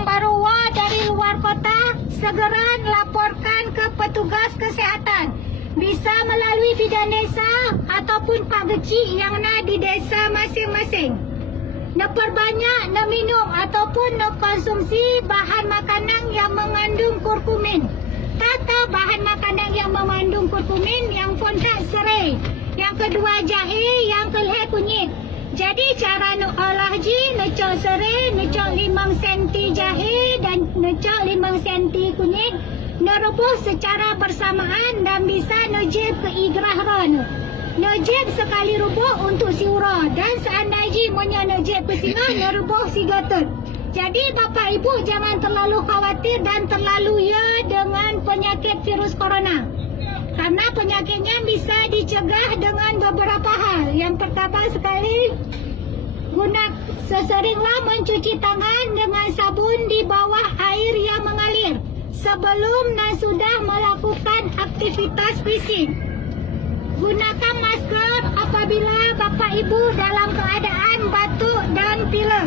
yang baru dari luar kota, segera laporkan ke petugas kesihatan. Bisa melalui bidan desa ataupun Pak Geci yang ada di desa masing-masing. Perbanyak minum ataupun konsumsi bahan makanan yang mengandung kurkumin. Tata bahan makanan yang mengandung kurkumin, yang kontak serai, yang kedua jahe, yang kelih kunyit. Jadi cara nak olah ji, necok serai, necok 5 cm jahe dan necok 5 cm kunyit. Nerebus secara bersamaan dan bisa nejib ke igrah ranu. Nejib sekali rebus untuk siura dan seandainya punya nejib ke singa, nerebus 3 ton. Jadi Bapak Ibu jangan terlalu khawatir dan terlalu dengan penyakit virus corona. Karena penyakitnya bisa dicegah dengan beberapa hal. Yang pertama sekali, seseringlah mencuci tangan dengan sabun di bawah air yang mengalir sebelum dan sudah melakukan aktivitas fisik. Gunakan masker apabila Bapak Ibu dalam keadaan batuk dan pilek.